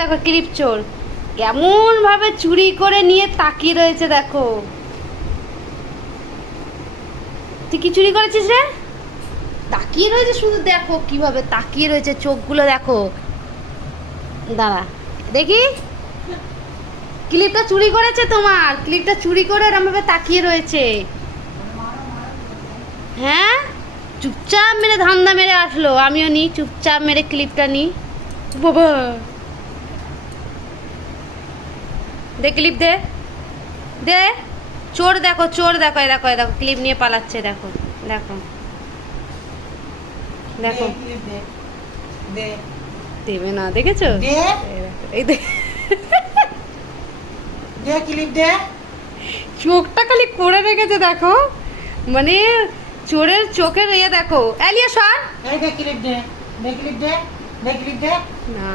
দেখো ক্লিপ চোর কেমন ভাবে চুরি করে নিয়ে তাকিয়ে রয়েছে দেখো। তুই কি চুরি করেছিস রে? তাকিয়ে রয়েছে শুধু, দেখো কিভাবে তাকিয়ে রয়েছে, চোখগুলো দেখো। দাঁড়া দেখি, ক্লিপটা চুরি করেছে তোমার, ক্লিপটা চুরি করে এরকম ভাবে তাকিয়ে রয়েছে। হ্যাঁ, চুপচাপ মেরে ধান্দা মেরে আসলো, আমিও নিই চুপচাপ মেরে ক্লিপটা নিই। বাবা দে ক্লিপ, দে দে। চোর দেখো, চোর দেখো, এই দেখো, এই দেখো ক্লিপ নিয়ে পালাচ্ছে, দেখো দেখো দেখো। দেবে না, দেখেছো? এই দে, ক্লিপ দে। চোখটা খালি করে রেখেছে দেখো, মানে চোরের চোখের ইয়ে দেখো। এলিয়া সর, এই দে ক্লিপ দে, দে ক্লিপ দে, দে ক্লিপ দে। না